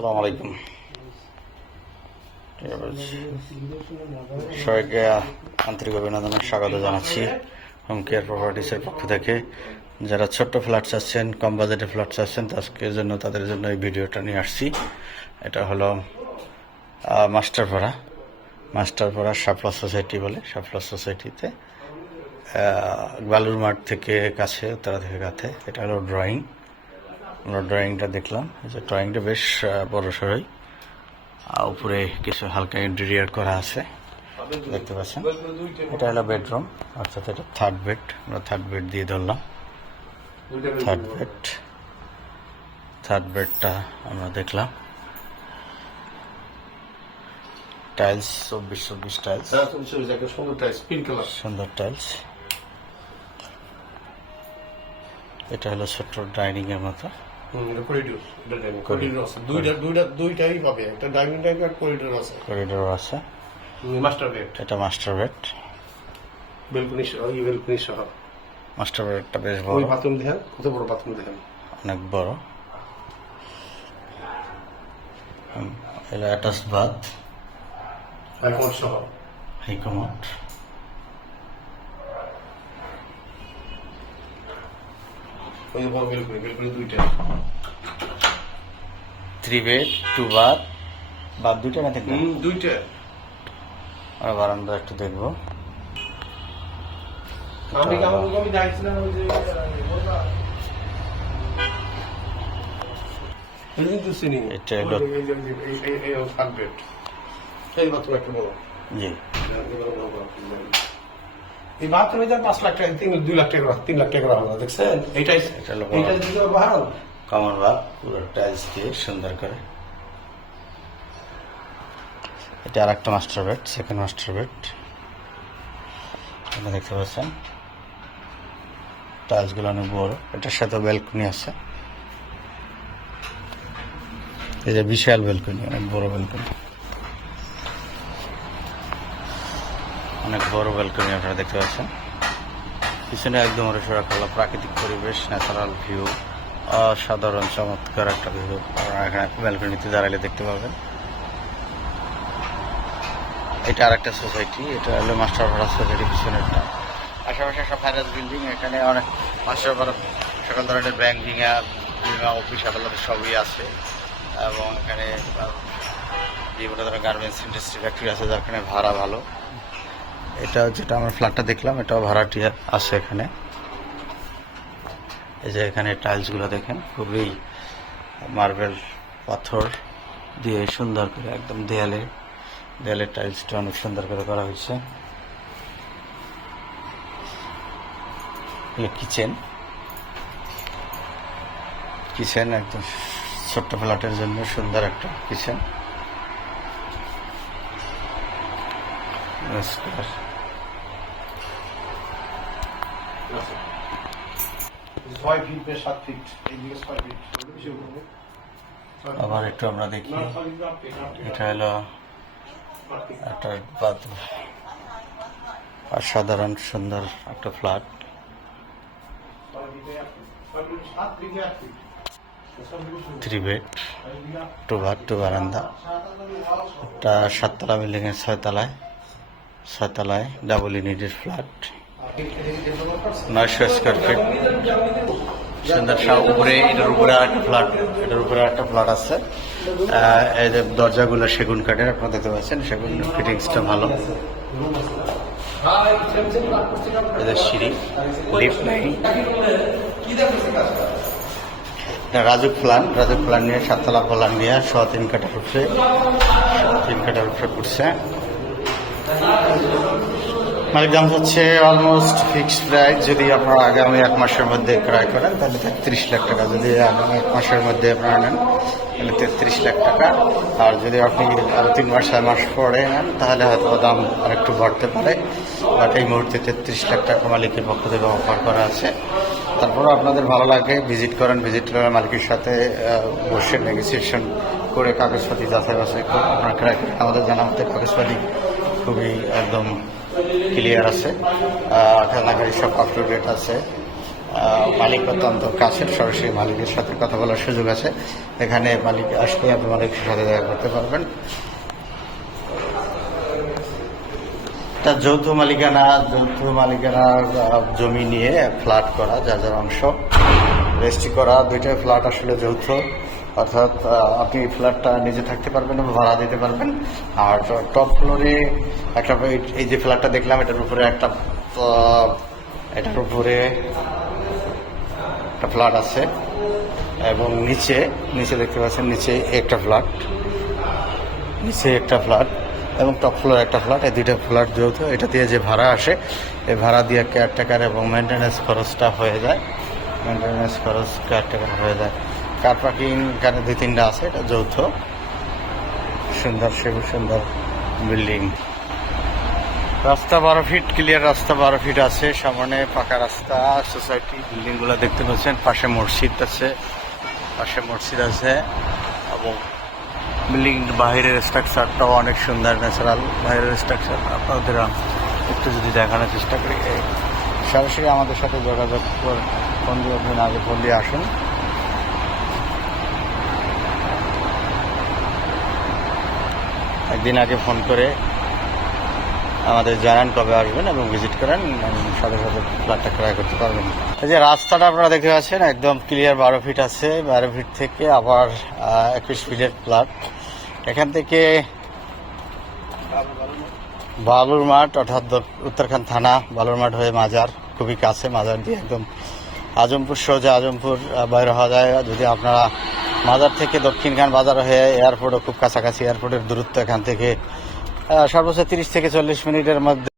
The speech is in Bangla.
সালাম আলাইকুম। সবাইকে আন্তরিক অভিনন্দন, স্বাগত জানাচ্ছি হোম কেয়ার প্রপার্টিসের পক্ষ থেকে। যারা ছোট্ট ফ্ল্যাট চাচ্ছেন কম বাজেটে ফ্ল্যাট চাচ্ছেন আজকের জন্য তাদের জন্য এই ভিডিওটা নিয়ে আসছি। এটা হলো মাস্টারপাড়া মাস্টারপাড়া সাপ্লাস সোসাইটি বলে। সাপ্লাস সোসাইটিতে বালুর মাঠ থেকে কাছে, উত্তরা থেকে কাছে। এটা হলো ড্রয়িং আমরা ড্রয়িংটা দেখলাম। এই যে ড্রয়িংটা বেশ আহ, বড় সড়ই আর উপরে কিছু হালকা ইন্টেরিয়ার করা আছে। দেখতে পাচ্ছেন? এটা হলো বেডরুম অর্থাৎ এটা থার্ড বেড আমরা থার্ড বেড দিয়ে ধরলাম। থার্ড বেড থার্ড বেডটা আমরা দেখলাম। টাইলস চব্বিশ চব্বিশ টাইলস সুন্দর কালার সুন্দর টাইলস এটা হলো ছোট্ট ডাইনিং এর মতো। Corridor corridor. আছে। দুইটা দুইটা দুইটাই হবে একটা ডাইনিং টাইপ আর করিডোর আছে। করিডোর আছে। মাস্টার বেড এটা মাস্টার বেড বেলকনি এই বেলকনি সহ। মাস্টার বেডটা বেশ ওই বাথরুম দেখেন কত বড় বাথরুম দেখেন। অনেক বড়। এটা অ্যাটাচ বাথ এখন সহ। হাইকমোড ওই যে বেলকনি বেলকনি দুইটা three bed two bath bath দুইটা না হুম, দুইটা। আমরা বারান্দা একটু দেখব। আমি আমি আমি যাইছিলাম ওই যে এটা এই বাথরুম একটা বড়। জি। এই যার পাঁচ লাখ টাকা তিন দুই লাখ টাকা তিন লাখ টাকা হবে দেখছেন? এইটাই এটা হলো বড়। দিতে বাহার কমন বাথ পুরো টাইলস দিয়ে সুন্দর করে। এটা আর একটা master bed second master bed এটা দেখতে পাচ্ছেন? টাইলসগুলো অনেক বড়। এটার সাথে ব্যালকনি আছে। এই যে বিশাল ব্যালকনি অনেক বড় ব্যালকনি অনেক বড় ব্যালকনি আপনারা দেখতে পাচ্ছেন। পিছনে একদম রসরা খোলা প্রাকৃতিক পরিবেশ ন্যাচারাল ভিউ অসাধারণ চমৎকার একটা ভিউ আপনারা এখানে ব্যালকনিতে দাঁড়ালে দেখতে পাবেন। এটা আর একটা সোসাইটি এটা হলো মাস্টার মাস্টারপাড়া সোসাইটি পিছনেরটা। আশেপাশে সব হ্যারাস বিল্ডিং এখানে অনেক মাস্টারপাড়া সকল ধরনের ব্যাংক বিমা বিমা অফিস আদালত সবই আছে। এবং এখানে বিভিন্ন ধরনের গার্মেন্টস ইন্ডাস্ট্রি ফ্যাক্টরি আছে, যার কারণে ভাড়া ভালো। এটা যেটা আমরা ফ্ল্যাটটা দেখলাম, এটাও ভাড়াটিয়া আছে এখানে। এই যে এখানে টাইলসগুলো দেখেন, খুবই মার্বেল পাথর দিয়ে সুন্দর করে, একদম দেয়ালে, দেয়ালের টাইলসটা অনেক সুন্দর করে করা হয়েছে। কিচেন কিচেন একদম ছোট্ট ফ্ল্যাটের জন্য সুন্দর একটা কিচেন নমস্কার ছয় ফিট বে সাত ফিট এইদিকে ছয় ফিট আবার একটু আমরা দেখি। এটা হলো একটা বাথরুম অসাধারণ সুন্দর একটা ফ্ল্যাট। থ্রি বেড টু বার টু বারান্দা এটা সাততলা বিল্ডিংয়ের ছয়তলায় ছয়তলায় ডাবল ইউনিটের ফ্ল্যাট নয়শো স্কোয়ার ফিট সুন্দর উপরে এটার উপরে একটা ফ্ল্যাট এটার উপরে একটা ফ্ল্যাট আছে। এই যে দরজাগুলো সেগুন কাঠের, আপনারা দেখতে পাচ্ছেন, সেগুন ফিটিংসটা ভালো। যে সিঁড়ি লিফট নাই। রাজুক প্লান রাজুক প্লান নিয়ে সাততলা প্লান নিয়ে ছ তিন কাঠার উপরে তিন কাঠার উপরে করছে মালিক দাম হচ্ছে অলমোস্ট ফিক্সড প্রাইস যদি আপনারা আগামী এক মাসের মধ্যে ক্রয় করেন, তাহলে তেত্রিশ লাখ টাকা। যদি আগামী এক মাসের মধ্যে আপনারা নেন, তাহলে তেত্রিশ লাখ টাকা। আর যদি আপনি আরও তিন মাস, ছয় মাস পরে নেন, তাহলে হয়তো দাম আরেকটু বাড়তে পারে। বাট এই মুহূর্তে তেত্রিশ লাখ টাকা মালিকের পক্ষ থেকে অফার করা আছে। তারপরে আপনাদের ভালো লাগে ভিজিট করেন ভিজিট করে মালিকের সাথে বসে নেগোসিয়েশন করে কাগজপাতি যাচাই বাছাই করে আপনার আমাদের জানা মতে কাগজপাতি খুবই একদম ক্লিয়ার আছে। খাজনাগাড়ি সব আপ টু ডেট আছে। মালিক অত্যন্ত কাছের, সরাসরি মালিকের সাথে কথা বলার সুযোগ আছে। এখানে মালিক আসলে আপনি মালিকের সাথে দেখা করতে পারবেন। তার যৌথ মালিকানা, যৌথ মালিকানার জমি নিয়ে ফ্ল্যাট করা, যা, যার অংশ রেজিস্ট্রি করা দুইটাই ফ্ল্যাট আসলে যৌথ। অর্থাৎ আপনি ফ্ল্যাটটা নিজে থাকতে পারবেন ভাড়া দিতে পারবেন। আর টপ ফ্লোরে একটা এই- এই যে ফ্ল্যাটটা দেখলাম, এটার উপরে একটা এটার উপরে একটা ফ্ল্যাট আছে এবং নিচে নিচে দেখতে পাচ্ছেন, নিচে একটা ফ্ল্যাট, নিচে একটা ফ্ল্যাট এবং টপ ফ্লোর একটা ফ্ল্যাট। এই দুইটা ফ্ল্যাট যেহেতু, এটা দিয়ে যে ভাড়া আসে, এই ভাড়া দিয়ে কেয়ারটেকার এবং মেনটেন্যান্স খরচটা হয়ে যায়। মেনটেন্যান্স খরচ কেয়ারটেকার হয়ে যায়। কার পার্কিং এখানে দুই তিনটা আছে, এটা যৌথ। সুন্দর সেগুলো সুন্দর বিল্ডিং। রাস্তা বারো ফিট ক্লিয়ার রাস্তা বারো ফিট আছে, সামনে পাকা রাস্তা সোসাইটি বিল্ডিংগুলো দেখতে পাচ্ছেন, পাশে মসজিদ আছে, পাশে মসজিদ আছে, এবং বিল্ডিং বাহিরের স্ট্রাকচারটাও অনেক সুন্দর ন্যাচারাল বাইরের স্ট্রাকচার আপনাদের একটু যদি দেখানোর চেষ্টা করি সরাসরি আমাদের সাথে যোগাযোগ করে ফোন দিয়ে আগে ফোন দিয়ে আসুন। একদিন আগে ফোন করে আমাদের জানান কবে আসবেন এবং ভিজিট করেন সাথে সাথে ফ্ল্যাটটা ক্রয় করতে পারবেন। এই যে রাস্তাটা আপনারা দেখে আছেন একদম ক্লিয়ার বারো ফিট আছে, বারো ফিট থেকে আবার একুশ ফিটের ফ্ল্যাট এখান থেকে বালুর মাঠ, অর্থাৎ উত্তরখান থানা, বালুর মাঠ হয়ে মাজার, খুবই কাছে, মাজার দিয়ে একদম আজমপুর সোজা আজমপুর বাইরে হওয়া যায়। যদি আপনারা মাজার থেকে দক্ষিণখান বাজার হয়ে এয়ারপোর্টও খুব কাছাকাছি এয়ারপোর্টের দূরত্ব এখান থেকে সর্বোচ্চ তিরিশ থেকে চল্লিশ মিনিটের মধ্যে